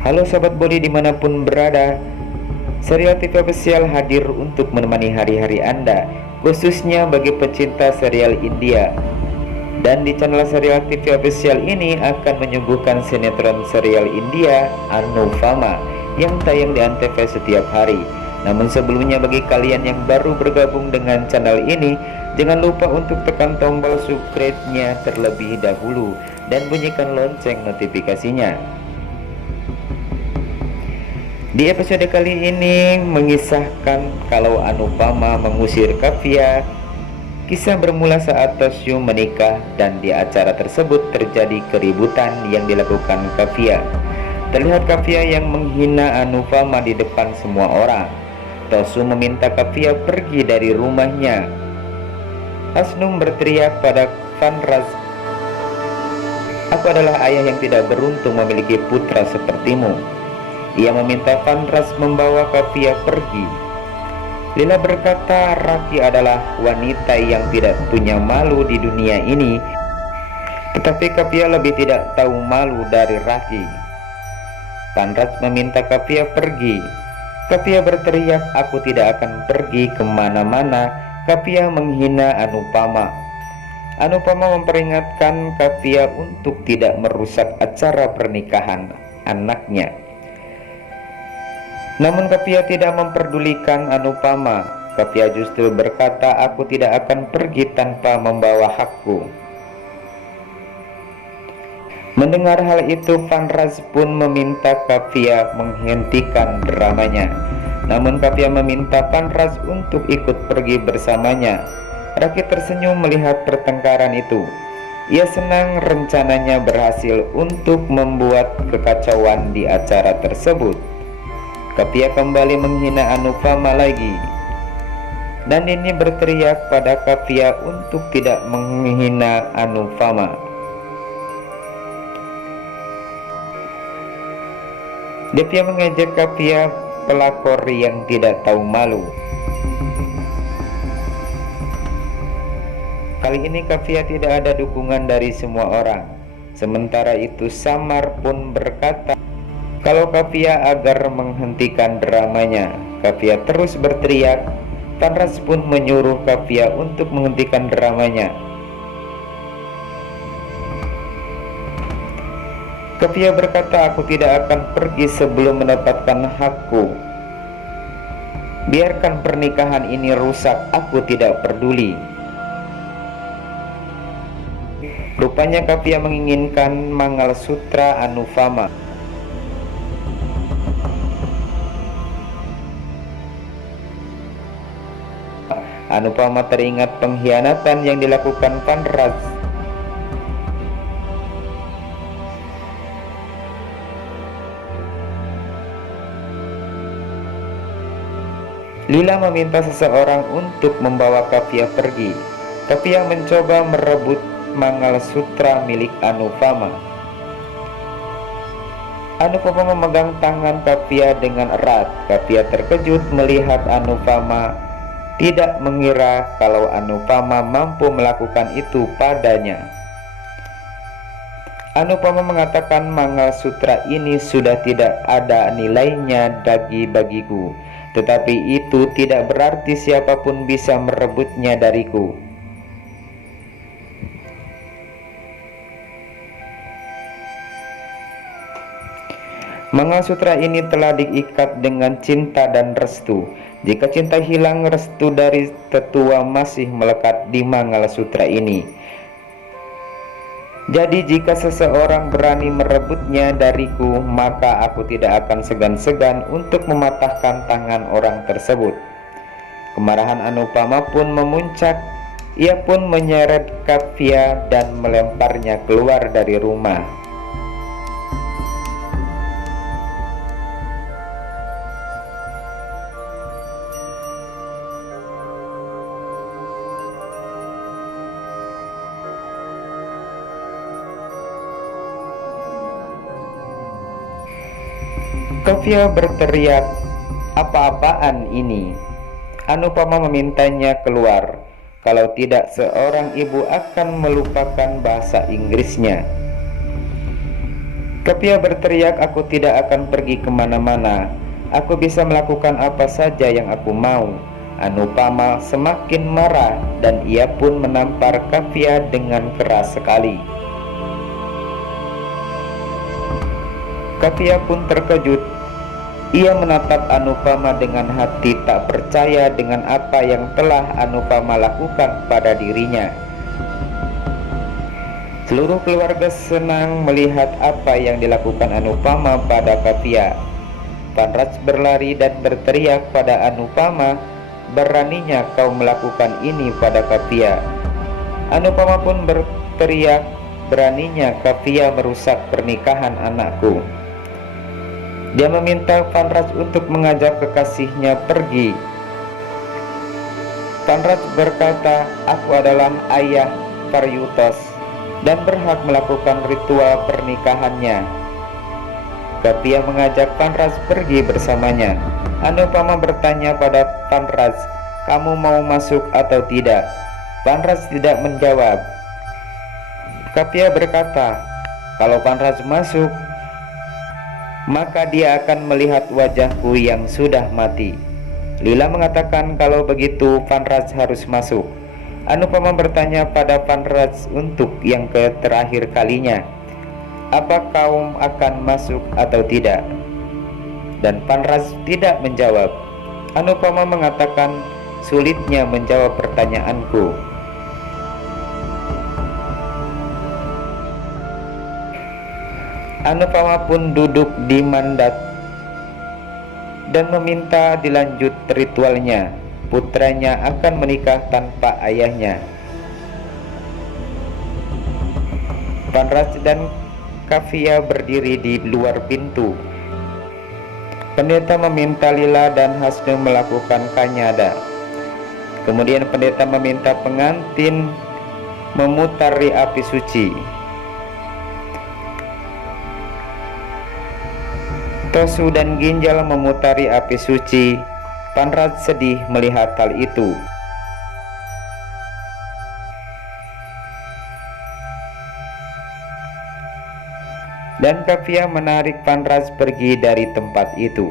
Halo sahabat Body dimanapun berada, Serial TV Official hadir untuk menemani hari-hari Anda, khususnya bagi pecinta serial India. Dan di channel Serial TV Official ini akan menyuguhkan sinetron serial India Anupama yang tayang di Antv setiap hari. Namun sebelumnya, bagi kalian yang baru bergabung dengan channel ini, jangan lupa untuk tekan tombol subscribe-nya terlebih dahulu dan bunyikan lonceng notifikasinya. Di episode kali ini mengisahkan kalau Anupama mengusir Kavya. Kisah bermula saat Toshio menikah dan di acara tersebut terjadi keributan yang dilakukan Kavya. Terlihat Kavya yang menghina Anupama di depan semua orang. Toshio meminta Kavya pergi dari rumahnya. Hasnum berteriak pada Vanraj, "Aku adalah ayah yang tidak beruntung memiliki putra sepertimu." Ia meminta Vanraj membawa Kavya pergi. Lila berkata Raki adalah wanita yang tidak punya malu di dunia ini, tetapi Kavya lebih tidak tahu malu dari Raki. Vanraj meminta Kavya pergi. Kavya berteriak, "Aku tidak akan pergi kemana-mana." Kavya menghina Anupama. Anupama memperingatkan Kavya untuk tidak merusak acara pernikahan anaknya. Namun Kavya tidak memperdulikan Anupama. Kavya justru berkata, "Aku tidak akan pergi tanpa membawa hakku." Mendengar hal itu, Vanraj pun meminta Kavya menghentikan dramanya. Namun Kavya meminta Vanraj untuk ikut pergi bersamanya. Raki tersenyum melihat pertengkaran itu. Ia senang rencananya berhasil untuk membuat kekacauan di acara tersebut. Kavya kembali menghina Anupama lagi, dan ini berteriak pada Kavya untuk tidak menghina Anupama. Devya mengejek Kavya, pelakor yang tidak tahu malu. Kali ini Kavya tidak ada dukungan dari semua orang. Sementara itu Samar pun berkata kalau Kavya agar menghentikan dramanya. Kavya terus berteriak. Vanraj pun menyuruh Kavya untuk menghentikan dramanya. Kavya berkata, "Aku tidak akan pergi sebelum mendapatkan hakku. Biarkan pernikahan ini rusak, aku tidak peduli." Rupanya Kavya menginginkan Mangalsutra Anupama. Anupama teringat pengkhianatan yang dilakukan Vanraj. Lila meminta seseorang untuk membawa Kavya pergi. Kavya mencoba merebut Mangalsutra milik Anupama. Anupama memegang tangan Kavya dengan erat. Kavya terkejut melihat Anupama, tidak mengira kalau Anupama mampu melakukan itu padanya. Anupama mengatakan Mangalsutra ini sudah tidak ada nilainya bagiku, tetapi itu tidak berarti siapapun bisa merebutnya dariku. Mangalsutra ini telah diikat dengan cinta dan restu. Jika cinta hilang, restu dari tetua masih melekat di Mangalsutra ini. Jadi jika seseorang berani merebutnya dariku, maka aku tidak akan segan-segan untuk mematahkan tangan orang tersebut. Kemarahan Anupama pun memuncak. Ia pun menyeret Kavya dan melemparnya keluar dari rumah. Kavya berteriak, "Apa-apaan ini?" Anupama memintanya keluar. Kalau tidak, seorang ibu akan melupakan bahasa Inggrisnya. Kafia berteriak, "Aku tidak akan pergi kemana-mana. Aku bisa melakukan apa saja yang aku mau." Anupama semakin marah dan ia pun menampar Kafia dengan keras sekali. Kafia pun terkejut. Ia menatap Anupama dengan hati tak percaya dengan apa yang telah Anupama lakukan pada dirinya. Seluruh keluarga senang melihat apa yang dilakukan Anupama pada Kafia. Panraj berlari dan berteriak pada Anupama, "Beraninya kau melakukan ini pada Kafia." Anupama pun berteriak, "Beraninya Kafia merusak pernikahan anakku." Dia meminta Panraj untuk mengajak kekasihnya pergi. Panraj berkata, "Aku adalah ayah Paryutos dan berhak melakukan ritual pernikahannya." Kafia mengajak Panraj pergi bersamanya. Anupama bertanya pada Panraj, "Kamu mau masuk atau tidak?" Panraj tidak menjawab. Kafia berkata, "Kalau Panraj masuk, maka dia akan melihat wajahku yang sudah mati." Lila mengatakan kalau begitu Panraj harus masuk. Anupama bertanya pada Panraj untuk yang terakhir kalinya, "Apa kau akan masuk atau tidak?" Dan Panraj tidak menjawab. Anupama mengatakan, "Sulitnya menjawab pertanyaanku." Anupama pun duduk di mandat dan meminta dilanjut ritualnya. Putranya akan menikah tanpa ayahnya. Panraj dan Kafia berdiri di luar pintu. Pendeta meminta Lila dan Hasnu melakukan kanyada. Kemudian pendeta meminta pengantin memutari api suci. Tosu dan Ginjal memutari api suci. Panraj sedih melihat hal itu. Dan Kafia menarik Panraj pergi dari tempat itu.